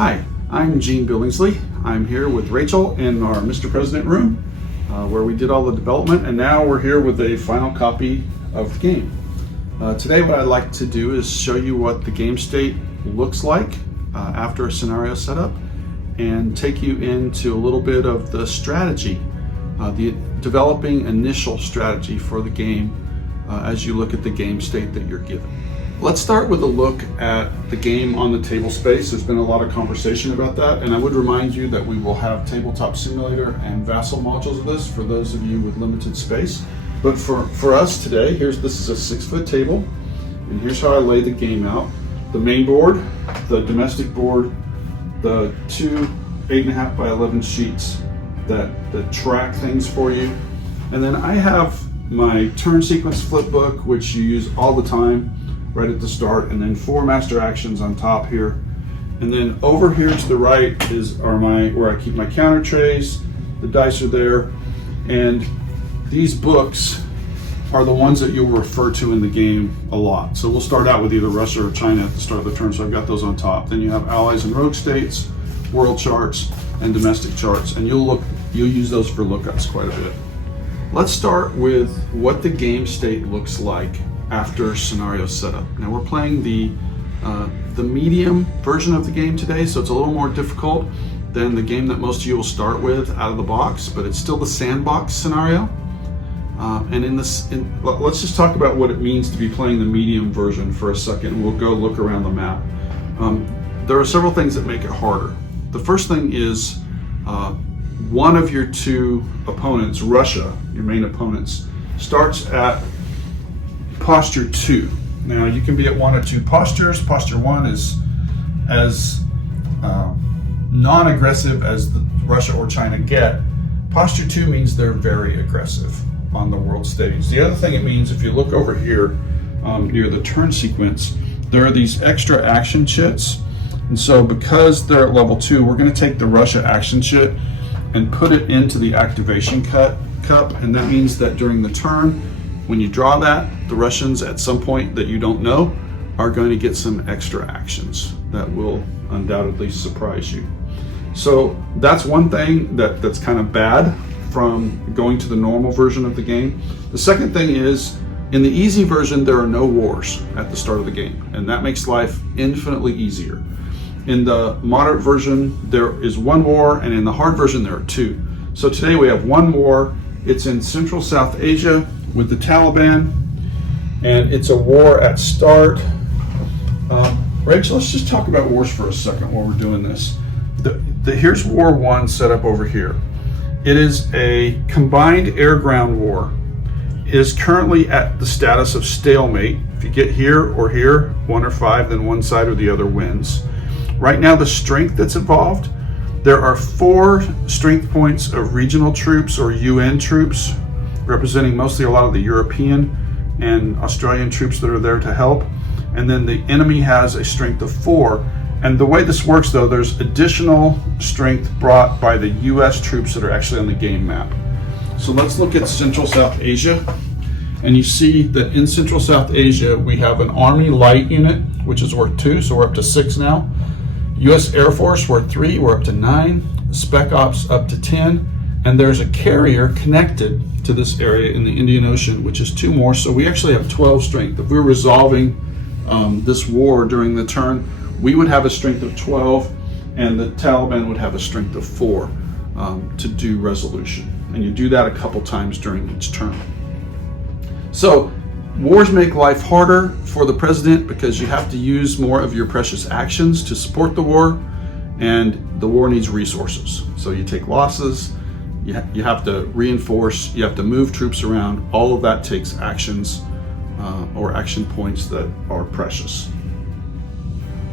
Hi, I'm Gene Billingsley. I'm here with Rachel in our Mr. President room where we did all the development, and now we're here with a final copy of the game. Today what I'd like to do is show you what the game state looks like after a scenario setup and take you into a little bit of the strategy, the developing initial strategy for the game as you look at the game state that you're given. Let's start with a look at the game on the table space. There's been a lot of conversation about that, and I would remind you that we will have Tabletop Simulator and Vassal modules of this for those of you with limited space. But for us today, this is a 6-foot table, and here's how I lay the game out. The main board, the domestic board, the two 8.5 by 11 sheets that track things for you, and then I have my turn sequence flip book, which you use all the time right at the start, and then 4 master actions on top here. And then over here to the right are where I keep my counter trays. The dice are there, and these books are the ones that you'll refer to in the game a lot. So we'll start out with either Russia or China at the start of the turn, so I've got those on top. Then you have allies and rogue states, world charts, and domestic charts, and you'll use those for lookups quite a bit. Let's start with what the game state looks like after scenario setup. Now we're playing the medium version of the game today, so it's a little more difficult than the game that most of you will start with out of the box, but it's still the sandbox scenario. Let's just talk about what it means to be playing the medium version for a second, and we'll go look around the map. There are several things that make it harder. The first thing is one of your two opponents, Russia, your main opponents, starts at posture 2. Now you can be at one of two postures. Posture 1 is as non-aggressive as Russia or China get. Posture 2 means they're very aggressive on the world stage. The other thing it means, if you look over here near the turn sequence, there are these extra action chits. And so because they're at level 2, we're going to take the Russia action chit and put it into the activation cup. And that means that during the turn, when you draw that, the Russians at some point that you don't know are going to get some extra actions that will undoubtedly surprise you. So that's one thing that's kind of bad from going to the normal version of the game. The second thing is, in the easy version, there are no wars at the start of the game, and that makes life infinitely easier. In the moderate version, there is one war, and in the hard version, there are 2. So today we have one war. It's in Central South Asia with the Taliban, and it's a war at start. Rachel, let's just talk about wars for a second while we're doing this. Here's War 1 set up over here. It is a combined air-ground war. It is currently at the status of stalemate. If you get here or here, 1 or 5, then one side or the other wins. Right now, the strength that's involved, there are 4 strength points of regional troops or UN troops, representing mostly a lot of the European and Australian troops that are there to help. And then the enemy has a strength of 4. And the way this works, though, there's additional strength brought by the US troops that are actually on the game map. So let's look at Central South Asia. And you see that in Central South Asia, we have an Army Light unit, which is worth 2, so we're up to 6 now. US Air Force, we're at 3, we're up to 9. Spec Ops up to 10. And there's a carrier connected to this area in the Indian Ocean, which is 2 more, so we actually have 12 strength. If we're resolving this war during the turn, we would have a strength of 12, and the Taliban would have a strength of 4 to do resolution. And you do that a couple times during each turn. So wars make life harder for the president because you have to use more of your precious actions to support the war, and the war needs resources. So you take losses, you have to reinforce, you have to move troops around. All of that takes actions or action points that are precious.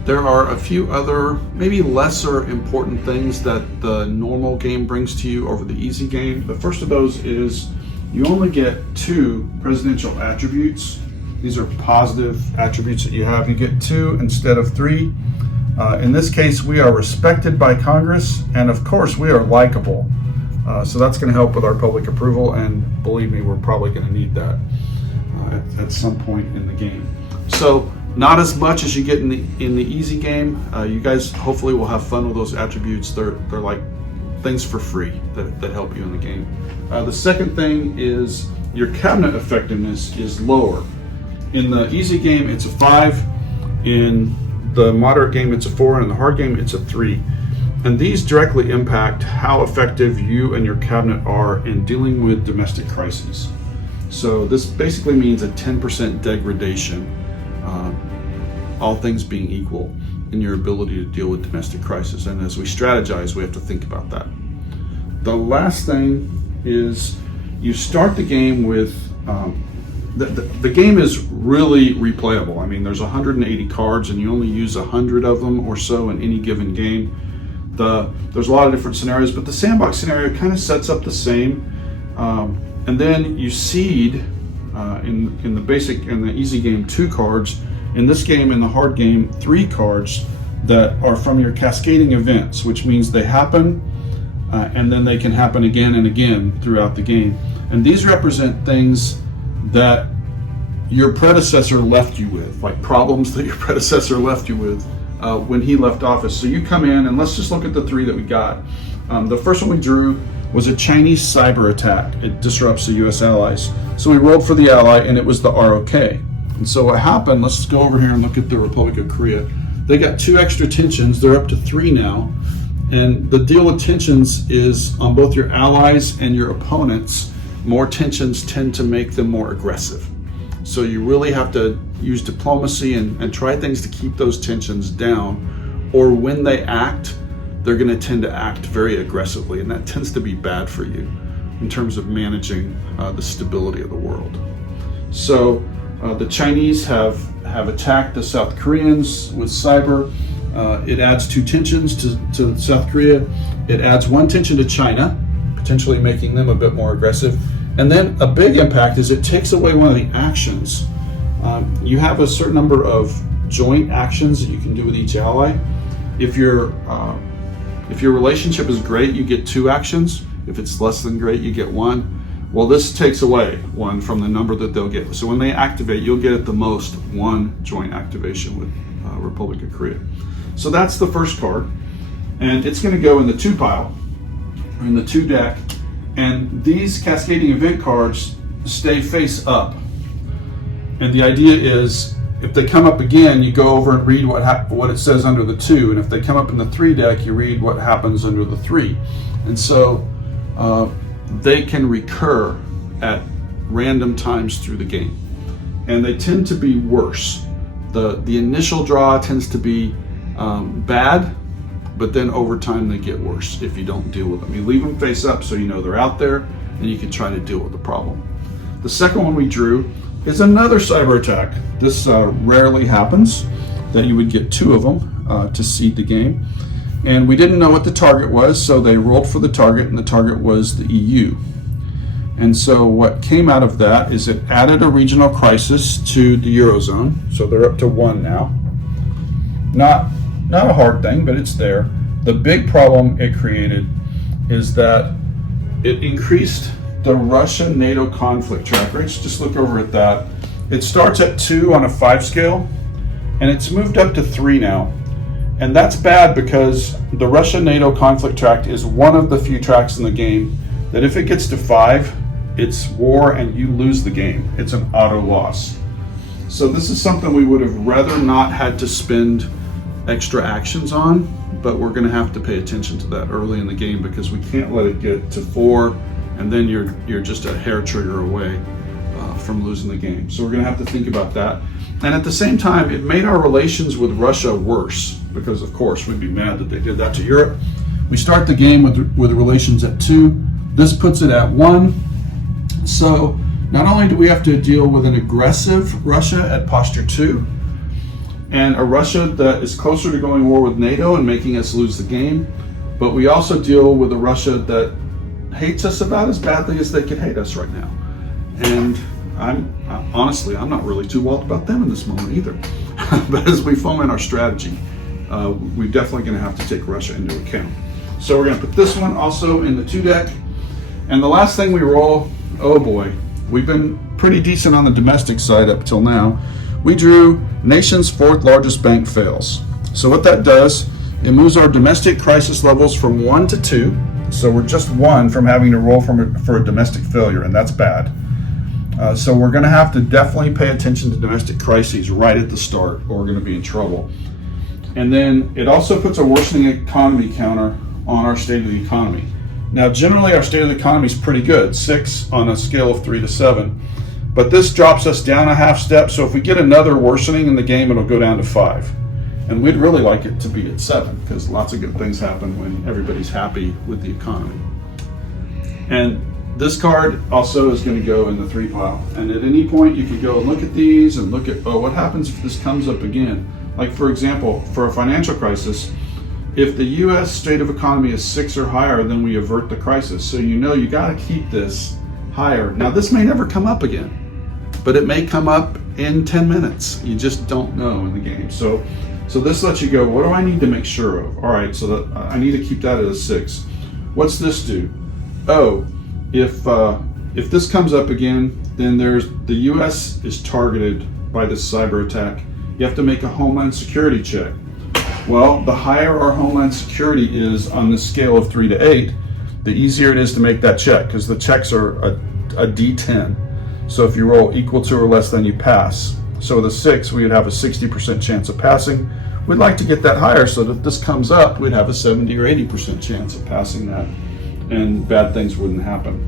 There are a few other, maybe lesser important things that the normal game brings to you over the easy game. The first of those is you only get 2 presidential attributes. These are positive attributes that you have. You get 2 instead of 3. In this case, we are respected by Congress, and of course, we are likable. So that's going to help with our public approval, and believe me, we're probably going to need that at some point in the game. So Not as much as you get in the easy game. You guys hopefully will have fun with those attributes. They're like things for free that help you in the game. The second thing is your cabinet effectiveness is lower. In the easy game, it's a 5. In the moderate game, it's a 4. And in the hard game, it's a 3. And these directly impact how effective you and your cabinet are in dealing with domestic crises. So this basically means a 10% degradation, all things being equal, in your ability to deal with domestic crisis. And as we strategize, we have to think about that. The last thing is you start the game with, the game is really replayable. I mean, there's 180 cards and you only use 100 of them or so in any given game. There's a lot of different scenarios, but the sandbox scenario kind of sets up the same. And then you seed in the basic and the easy game 2 cards. In this game, in the hard game, 3 cards that are from your cascading events, which means they happen and then they can happen again and again throughout the game. And these represent things that your predecessor left you with, like problems that your predecessor left you with when he left office. So you come in, and let's just look at the 3 that we got. The first one we drew was a Chinese cyber attack. It disrupts the US allies. So we rolled for the ally, and it was the ROK. And so what happened, let's go over here and look at the Republic of Korea. They got 2 extra tensions. They're up to 3 now. And the deal with tensions is on both your allies and your opponents, more tensions tend to make them more aggressive. So you really have to use diplomacy and try things to keep those tensions down, or when they act, they're going to tend to act very aggressively, and that tends to be bad for you in terms of managing the stability of the world. So the Chinese have attacked the South Koreans with cyber. It adds 2 tensions to South Korea. It adds 1 tension to China, potentially making them a bit more aggressive. And then a big impact is it takes away one of the actions. You have a certain number of joint actions that you can do with each ally. If your relationship is great, you get 2 actions. If it's less than great, you get 1. Well, this takes away 1 from the number that they'll get. So when they activate, you'll get at the most 1 joint activation with Republic of Korea. So that's the first card, and it's going to go in the 2 pile, or in the 2 deck. And these cascading event cards stay face up. And the idea is, if they come up again, you go over and read what it says under the 2. And if they come up in the 3 deck, you read what happens under the 3. And so they can recur at random times through the game. And they tend to be worse. The initial draw tends to be bad, but then over time they get worse if you don't deal with them. You leave them face up so you know they're out there and you can try to deal with the problem. The second one we drew is another cyber attack. This rarely happens, that you would get 2 of them to seed the game. And we didn't know what the target was, so they rolled for the target, and the target was the EU. And so what came out of that is it added a regional crisis to the Eurozone, so they're up to 1 now. Not a hard thing, but it's there. The big problem it created is that it increased the Russia-NATO conflict track rates. Just look over at that. It starts at 2 on a 5 scale, and it's moved up to 3 now. And that's bad because the Russia-NATO conflict tract is one of the few tracks in the game that if it gets to 5, it's war and you lose the game. It's an auto loss. So this is something we would have rather not had to spend extra actions on, but we're going to have to pay attention to that early in the game because we can't let it get to 4 and then you're just a hair trigger away from losing the game. So we're going to have to think about that. And at the same time, it made our relations with Russia worse because, of course, we'd be mad that they did that to Europe. We start the game with relations at 2. This puts it at 1. So not only do we have to deal with an aggressive Russia at posture 2, and a Russia that is closer to going to war with NATO and making us lose the game, but we also deal with a Russia that hates us about as badly as they could hate us right now. And I'm not really too wild about them in this moment either. But as we foment our strategy, we're definitely going to have to take Russia into account. So we're going to put this one also in the 2 deck. And the last thing we roll, oh boy, we've been pretty decent on the domestic side up till now. we drew nation's 4th largest bank fails. So what that does, it moves our domestic crisis levels from 1 to 2. So we're just 1 from having to roll for a domestic failure, and that's bad. So we're going to have to definitely pay attention to domestic crises right at the start, or we're going to be in trouble. And then it also puts a worsening economy counter on our state of the economy. Now, generally, our state of the economy is pretty good, 6 on a scale of 3 to 7. But this drops us down a half step, so if we get another worsening in the game, it'll go down to 5. And we'd really like it to be at 7, because lots of good things happen when everybody's happy with the economy. And this card also is going to go in the 3 pile. And at any point, you could go and look at these and look at, oh, what happens if this comes up again? Like, for example, for a financial crisis, if the U.S. state of economy is 6 or higher, then we avert the crisis. So you got to keep this higher. Now, this may never come up again, but it may come up in 10 minutes. You just don't know in the game. So this lets you go, what do I need to make sure of? All right, so that I need to keep that at a 6. What's this do? Oh, if this comes up again, then the U.S. is targeted by this cyber attack. You have to make a Homeland Security check. Well, the higher our Homeland Security is on the scale of 3 to 8, the easier it is to make that check, because the checks are a D10. So if you roll equal to or less than, you pass. So with a 6, we would have a 60% chance of passing. We'd like to get that higher so that if this comes up, we'd have a 70 or 80% chance of passing that, and bad things wouldn't happen.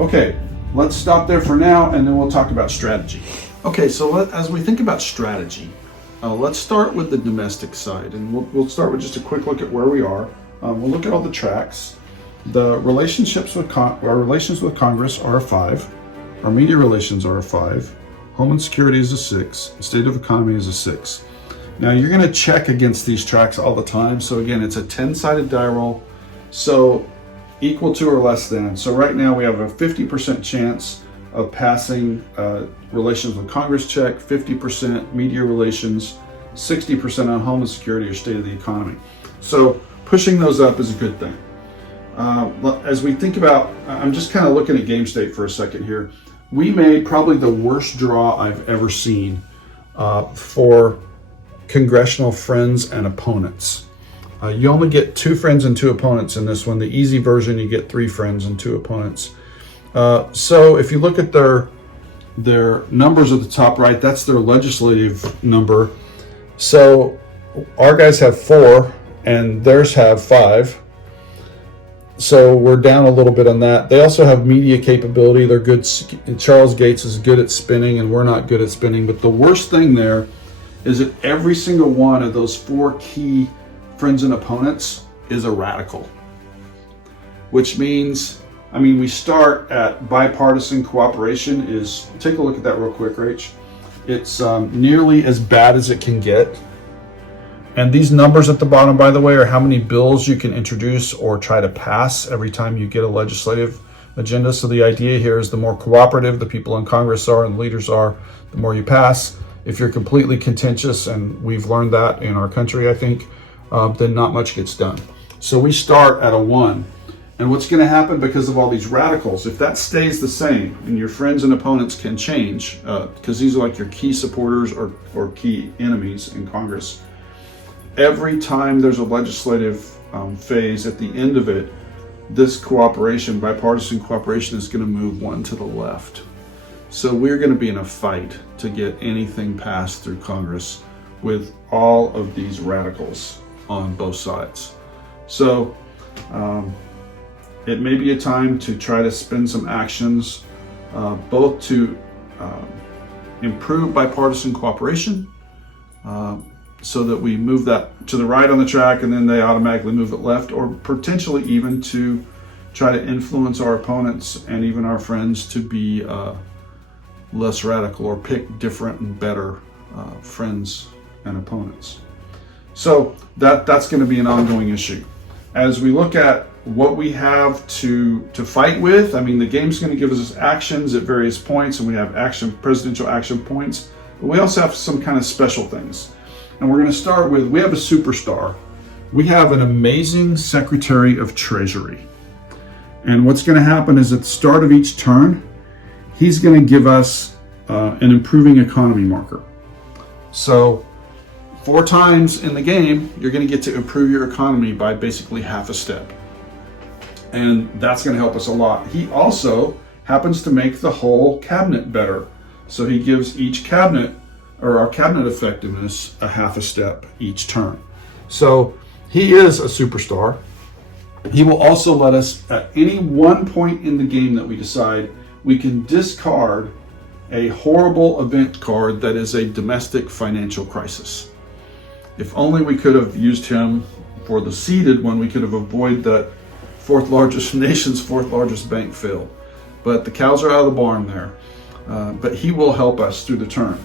Okay, let's stop there for now, and then we'll talk about strategy. Okay, so as we think about strategy, let's start with the domestic side, and we'll start with just a quick look at where we are. We'll look at all the tracks. The relationships with our relations with Congress are a 5. Our media relations are a 5. Homeland Security is a 6. State of economy is a 6. Now you're going to check against these tracks all the time. So again, it's a 10-sided die roll. So equal to or less than. So right now we have a 50% chance of passing relations with Congress check, 50% media relations, 60% on Homeland Security or state of the economy. So pushing those up is a good thing. As we think about, I'm just kind of looking at game state for a second here. We made probably the worst draw I've ever seen for congressional friends and opponents. You only get 2 friends and 2 opponents in this one. The easy version, you get 3 friends and 2 opponents. So if you look at their numbers at the top right, that's their legislative number. So our guys have 4 and theirs have 5. So we're down a little bit on that. They also have media capability. They're good. Charles Gates is good at spinning and we're not good at spinning. But the worst thing there is that every single one of those 4 key friends and opponents is a radical. Which means, we start at bipartisan cooperation is, take a look at that real quick, Rach. It's nearly as bad as it can get. And these numbers at the bottom, by the way, are how many bills you can introduce or try to pass every time you get a legislative agenda. So the idea here is the more cooperative the people in Congress are and the leaders are, the more you pass. If you're completely contentious, and we've learned that in our country, I think, then not much gets done. So we start at a 1. And what's going to happen because of all these radicals, if that stays the same and your friends and opponents can change, because these are like your key supporters or key enemies in Congress, every time there's a legislative phase, at the end of it, this cooperation, bipartisan cooperation, is going to move 1 to the left. So we're going to be in a fight to get anything passed through Congress with all of these radicals on both sides. So it may be a time to try to spin some actions, both to improve bipartisan cooperation, so that we move that to the right on the track and then they automatically move it left, or potentially even to try to influence our opponents and even our friends to be less radical or pick different and better friends and opponents. So that's going to be an ongoing issue. As we look at what we have to fight with, the game's going to give us actions at various points, and we have presidential action points, but we also have some kind of special things. And we're going to start with, we have a superstar. We have an amazing Secretary of Treasury. And what's going to happen is at the start of each turn, he's going to give us an improving economy marker. So 4 times in the game, you're going to get to improve your economy by basically half a step. And that's going to help us a lot. He also happens to make the whole cabinet better. So he gives each cabinet, or our cabinet effectiveness, a half a step each turn. So he is a superstar. He will also let us, at any one point in the game that we decide, we can discard a horrible event card that is a domestic financial crisis. If only we could have used him for the seeded one, we could have avoided that nation's fourth largest bank fail. But the cows are out of the barn there. But he will help us through the turn.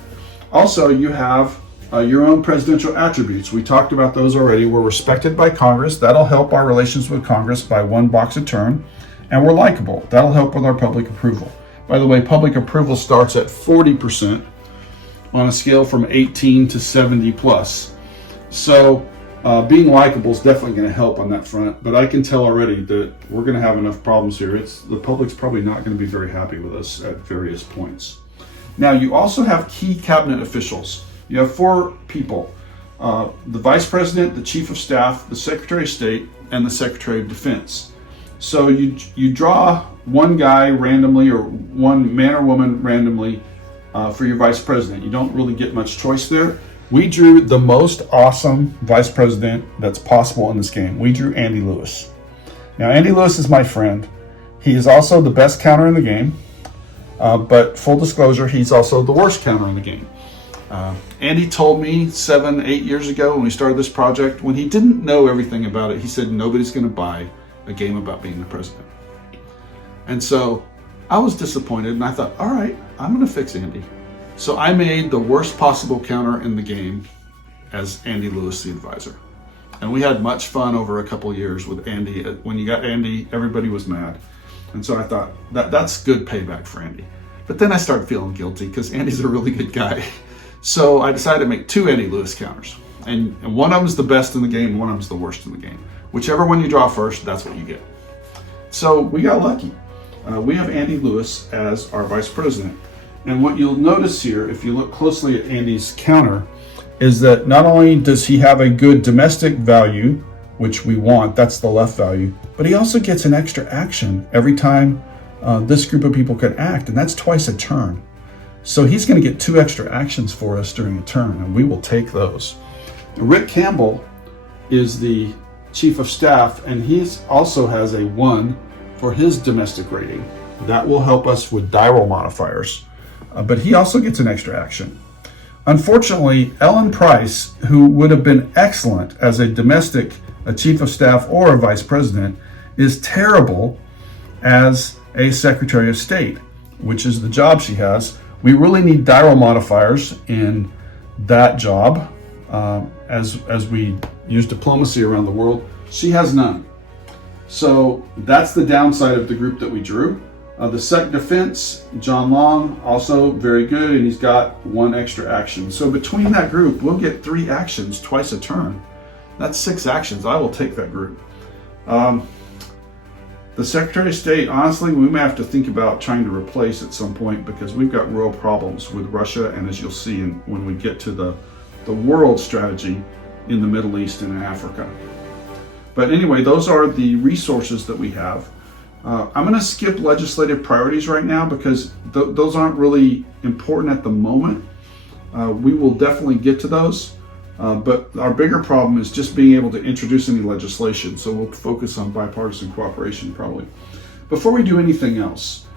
Also, you have your own presidential attributes. We talked about those already. We're respected by Congress. That'll help our relations with Congress by 1 box a turn. And we're likable. That'll help with our public approval. By the way, public approval starts at 40% on a scale from 18 to 70 plus. So being likable is definitely going to help on that front. But I can tell already that we're going to have enough problems here. The public's probably not going to be very happy with us at various points. Now, you also have key cabinet officials. You have 4 people. The Vice President, the Chief of Staff, the Secretary of State, and the Secretary of Defense. So you draw one guy randomly, or one man or woman randomly for your Vice President. You don't really get much choice there. We drew the most awesome Vice President that's possible in this game. We drew Andy Lewis. Now, Andy Lewis is my friend. He is also the best counter in the game. But full disclosure, he's also the worst counter in the game. Andy told me 7-8 years ago when we started this project, when he didn't know everything about it, he said nobody's going to buy a game about being the president. And so I was disappointed, and I thought, all right, I'm going to fix Andy. So I made the worst possible counter in the game as Andy Lewis, the advisor. And we had much fun over a couple years with Andy. When you got Andy, everybody was mad. And so I thought, that's good payback for Andy. But then I started feeling guilty because Andy's a really good guy. So I decided to make 2 Andy Lewis counters. And one of them is the best in the game, one of them is the worst in the game. Whichever one you draw first, that's what you get. So we got lucky. We have Andy Lewis as our Vice President. And what you'll notice here, if you look closely at Andy's counter, is that not only does he have a good domestic value, which we want, that's the left value, but he also gets an extra action every time this group of people can act, and that's twice a turn. So he's going to get 2 extra actions for us during a turn, and we will take those. Rick Campbell is the Chief of Staff, and he also has a 1 for his domestic rating. That will help us with die roll modifiers. But he also gets an extra action. Unfortunately, Ellen Price, who would have been excellent as a domestic, a Chief of Staff, or a Vice President, is terrible as a Secretary of State, which is the job she has. We really need die roll modifiers in that job as we use diplomacy around the world. She has none. So that's the downside of the group that we drew. The Sec Defense, John Long, also very good, and he's got 1 extra action. So between that group, we'll get 3 actions twice a turn. That's 6 actions. I will take that group. The Secretary of State, honestly, we may have to think about trying to replace at some point because we've got real problems with Russia, and as you'll see when we get to the world strategy in the Middle East and in Africa. But anyway, those are the resources that we have. I'm going to skip legislative priorities right now because those aren't really important at the moment. We will definitely get to those. But our bigger problem is just being able to introduce any legislation. So we'll focus on bipartisan cooperation probably. Before we do anything else,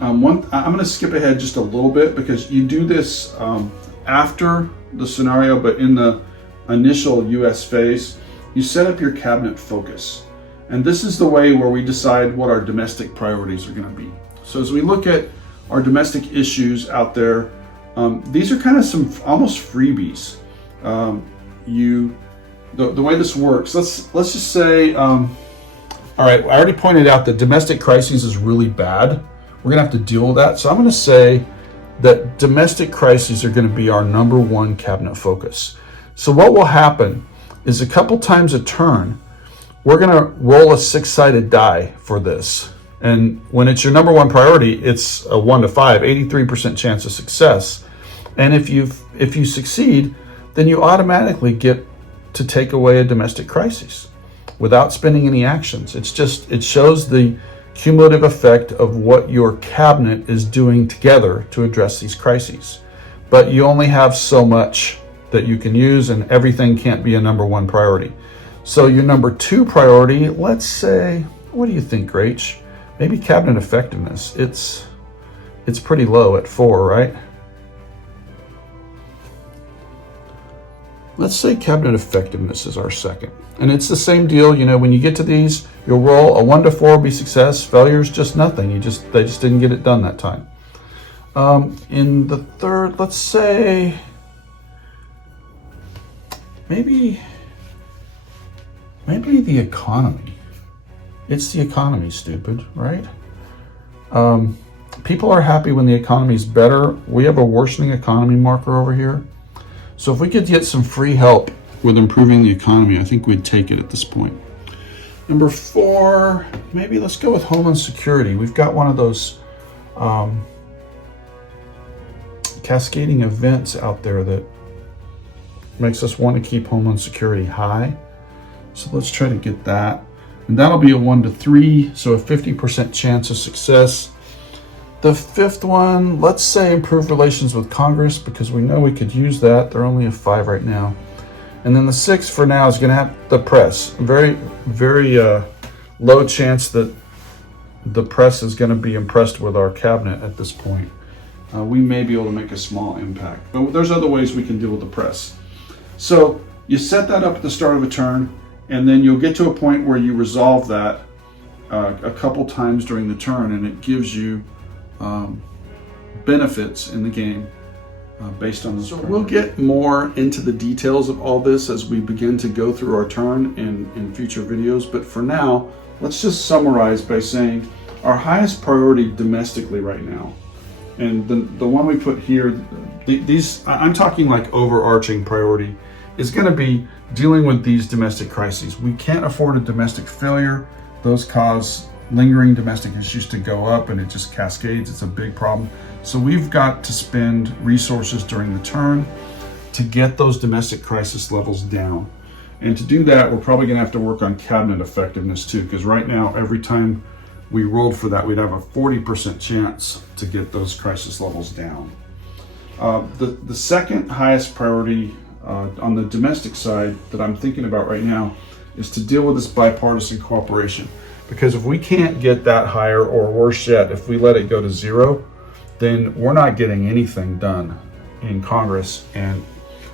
I'm going to skip ahead just a little bit because you do this after the scenario, but in the initial US phase, you set up your cabinet focus. And this is the way where we decide what our domestic priorities are going to be. So as we look at our domestic issues out there, these are kind of some almost freebies. The way this works, let's just say, all right, I already pointed out that domestic crises is really bad. We're going to have to deal with that. So I'm going to say that domestic crises are going to be our number 1 cabinet focus. So what will happen is a couple times a turn, we're going to roll a 6-sided die for this. And when it's your number one priority, it's a 1 to 5, 83% chance of success. And if you succeed, then you automatically get to take away a domestic crisis without spending any actions. It shows the cumulative effect of what your cabinet is doing together to address these crises. But you only have so much that you can use, and everything can't be a number one priority. So your number two priority, let's say, what do you think, Rach? Maybe cabinet effectiveness. It's pretty low at 4, right? Let's say cabinet effectiveness is our second. And it's the same deal, when you get to these, you'll roll a 1 to 4 will be success, failure is just nothing. They just didn't get it done that time. In the third, let's say, maybe the economy. It's the economy, stupid, right? People are happy when the economy is better. We have a worsening economy marker over here. So if we could get some free help with improving the economy, I think we'd take it at this point. Number 4, maybe let's go with Homeland Security. We've got one of those cascading events out there that makes us want to keep Homeland Security high. So let's try to get that. And that'll be a 1 to 3, so a 50% chance of success. The 5th one, let's say improve relations with Congress, because we know we could use that. They're only a 5 right now. And then the 6th for now is going to have the press. Very, very low chance that the press is going to be impressed with our cabinet at this point. We may be able to make a small impact, but there's other ways we can deal with the press. So you set that up at the start of a turn, and then you'll get to a point where you resolve that a couple times during the turn, and it gives you benefits in the game based on this. So we'll get more into the details of all this as we begin to go through our turn in future videos. But for now, let's just summarize by saying our highest priority domestically right now, and the one we put here, these I'm talking like overarching priority, is going to be dealing with these domestic crises. We can't afford a domestic failure. Those cause lingering domestic issues to go up, and it just cascades. It's a big problem. So we've got to spend resources during the turn to get those domestic crisis levels down. And to do that, we're probably going to have to work on cabinet effectiveness too, because right now, every time we rolled for that, we'd have a 40% chance to get those crisis levels down. The second highest priority on the domestic side that I'm thinking about right now is to deal with this bipartisan cooperation. Because if we can't get that higher, or worse yet, if we let it go to 0, then we're not getting anything done in Congress. And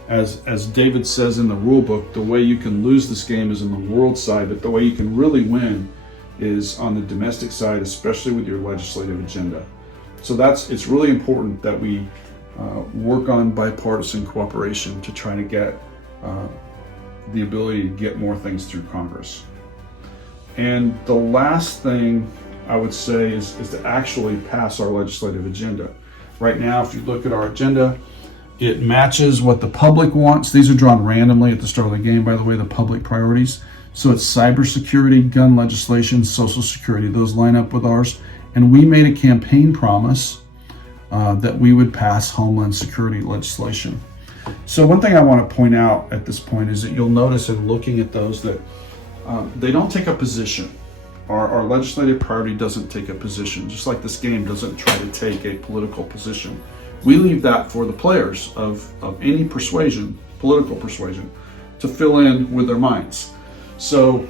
as David says in the rule book, the way you can lose this game is in the world side, but the way you can really win is on the domestic side, especially with your legislative agenda. So it's really important that we work on bipartisan cooperation to try to get the ability to get more things through Congress. And the last thing I would say is to actually pass our legislative agenda. Right now, if you look at our agenda, it matches what the public wants. These are drawn randomly at the start of the game, by the way, the public priorities. So it's cybersecurity, gun legislation, Social Security. Those line up with ours. And we made a campaign promise that we would pass Homeland Security legislation. So one thing I want to point out at this point is that you'll notice in looking at those that they don't take a position. Our legislative priority doesn't take a position, just like this game doesn't try to take a political position. We leave that for the players of any persuasion, political persuasion, to fill in with their minds. So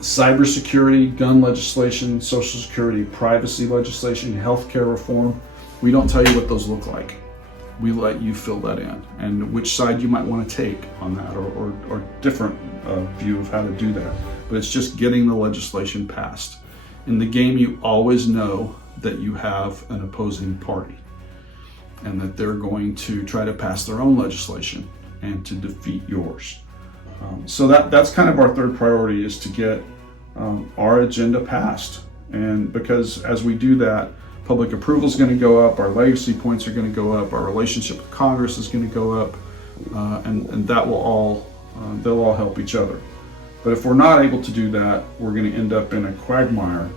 cybersecurity, gun legislation, Social Security, privacy legislation, healthcare reform, we don't tell you what those look like. We let you fill that in, and which side you might want to take on that, or different view of how to do that. But it's just getting the legislation passed. In the game, you always know that you have an opposing party and that they're going to try to pass their own legislation and to defeat yours. So that's kind of our third priority, is to get our agenda passed. And because as we do that, public approval is going to go up, our legacy points are going to go up, our relationship with Congress is going to go up, and that will all, they'll all help each other. But if we're not able to do that, we're going to end up in a quagmire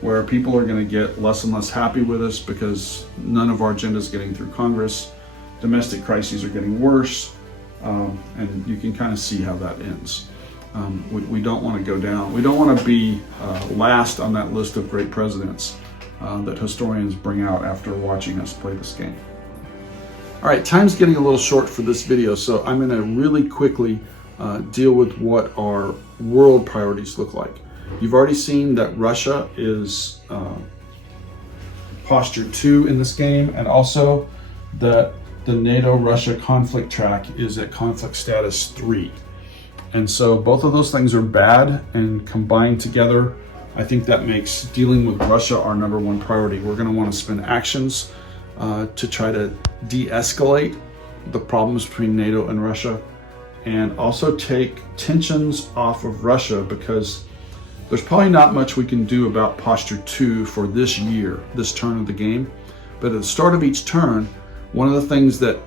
where people are going to get less and less happy with us because none of our agenda is getting through Congress. Domestic crises are getting worse, and you can kind of see how that ends. We don't want to go down. We don't want to be last on that list of great presidents that historians bring out after watching us play this game. All right, time's getting a little short for this video, so I'm going to really quickly deal with what our world priorities look like. You've already seen that Russia is posture 2 in this game, and also that the NATO-Russia conflict track is at conflict status 3. And so both of those things are bad, and combined together, I think that makes dealing with Russia our number 1 priority. We're going to want to spend actions to try to de-escalate the problems between NATO and Russia, and also take tensions off of Russia, because there's probably not much we can do about posture 2 for this year, this turn of the game. But at the start of each turn, one of the things that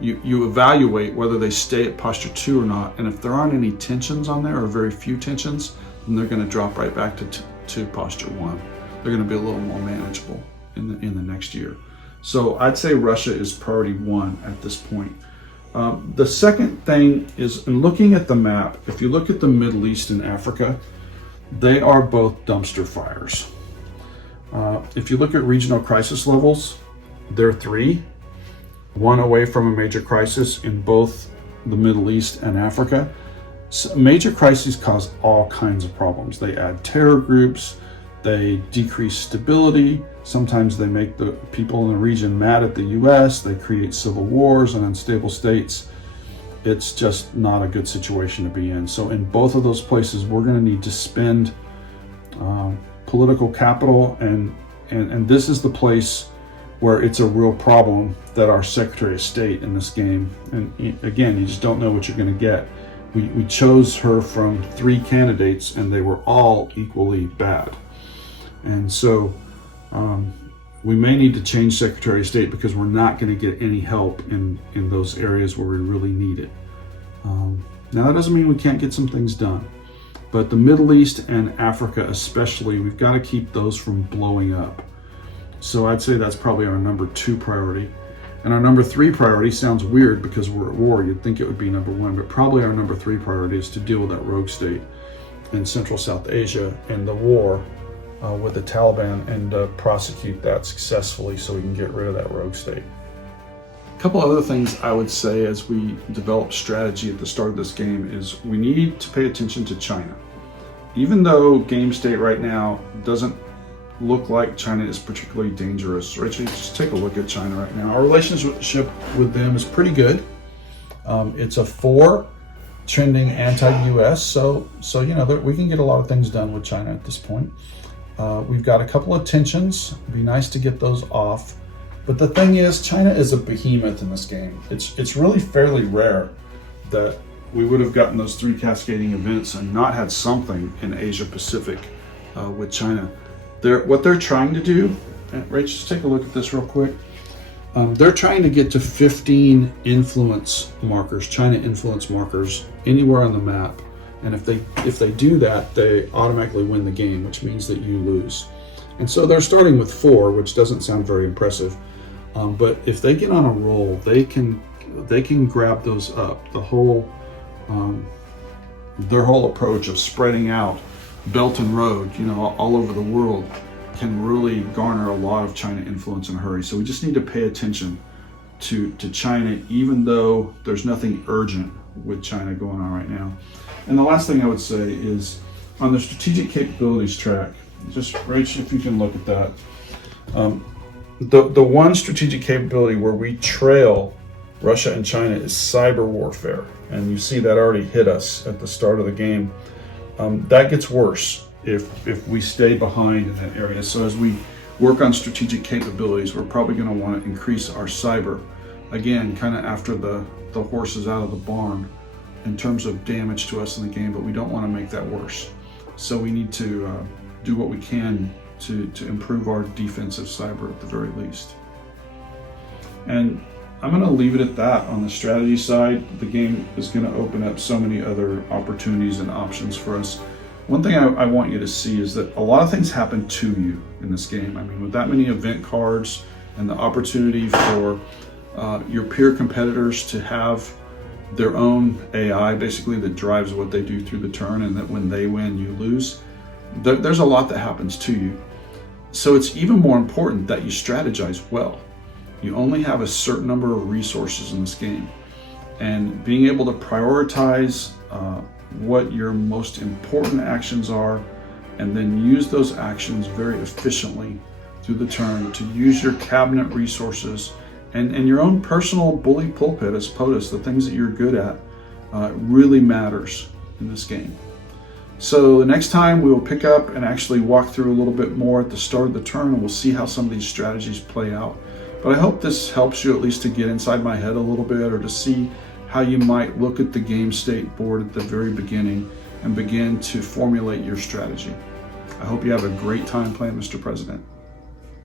you evaluate whether they stay at posture 2 or not, and if there aren't any tensions on there, or very few tensions, then they're going to drop right back to posture 1. They're going to be a little more manageable in the next year. So I'd say Russia is priority 1 at this point. The second thing is, in looking at the map, if you look at the Middle East and Africa, they are both dumpster fires. If you look at regional crisis levels, they're 3, 1 away from a major crisis in both the Middle East and Africa. So major crises cause all kinds of problems. They add terror groups, they decrease stability, sometimes they make the people in the region mad at the US, they create civil wars and unstable states. It's just not a good situation to be in. So in both of those places, we're going to need to spend political capital, and this is the place where it's a real problem that our Secretary of State in this game, and again, you just don't know what you're going to get. We chose her from 3 candidates, and they were all equally bad. And so we may need to change Secretary of State, because we're not going to get any help in those areas where we really need it. Now, that doesn't mean we can't get some things done, but the Middle East and Africa especially, we've got to keep those from blowing up. So I'd say that's probably our number 2 priority. And our number 3 priority sounds weird because we're at war. You'd think it would be number 1, but probably our number 3 priority is to deal with that rogue state in Central South Asia and the war with the Taliban, and prosecute that successfully so we can get rid of that rogue state. A couple other things I would say as we develop strategy at the start of this game is we need to pay attention to China. Even though game state right now doesn't look like China is particularly dangerous, right? Just take a look at China right now. Our relationship with them is pretty good. It's a 4, trending anti-US, so you know we can get a lot of things done with China at this point. We've got a couple of tensions. It'd be nice to get those off. But the thing is, China is a behemoth in this game. It's really fairly rare that we would have gotten those 3 cascading events and not had something in Asia Pacific with China. What they're trying to do, Rach, just take a look at this real quick. They're trying to get to 15 influence markers, China influence markers, anywhere on the map. And if they do that, they automatically win the game, which means that you lose. And so they're starting with 4, which doesn't sound very impressive. But if they get on a roll, they can grab those up. Their whole approach of spreading out Belt and Road, all over the world, can really garner a lot of China influence in a hurry. So we just need to pay attention to China, even though there's nothing urgent with China going on right now. And the last thing I would say is on the strategic capabilities track, just Rach, if you can look at that. The one strategic capability where we trail Russia and China is cyber warfare. And you see that already hit us at the start of the game. That gets worse if we stay behind in that area. So as we work on strategic capabilities, we're probably going to want to increase our cyber. Again, kind of after the horse is out of the barn in terms of damage to us in the game, but we don't want to make that worse. So we need to do what we can to improve our defensive cyber at the very least. And I'm going to leave it at that. On the strategy side, the game is going to open up so many other opportunities and options for us. one thing I want you to see is that a lot of things happen to you in this game. I mean, with that many event cards and the opportunity for your peer competitors to have their own AI basically that drives what they do through the turn, and that when they win, you lose. There's a lot that happens to you. So it's even more important that you strategize well. You only have a certain number of resources in this game, and being able to prioritize what your most important actions are, and then use those actions very efficiently through the turn to use your cabinet resources and your own personal bully pulpit as POTUS, the things that you're good at, really matters in this game. So the next time we will pick up and actually walk through a little bit more at the start of the turn, and we'll see how some of these strategies play out. But I hope this helps you at least to get inside my head a little bit, or to see how you might look at the game state board at the very beginning and begin to formulate your strategy. I hope you have a great time playing Mr. President.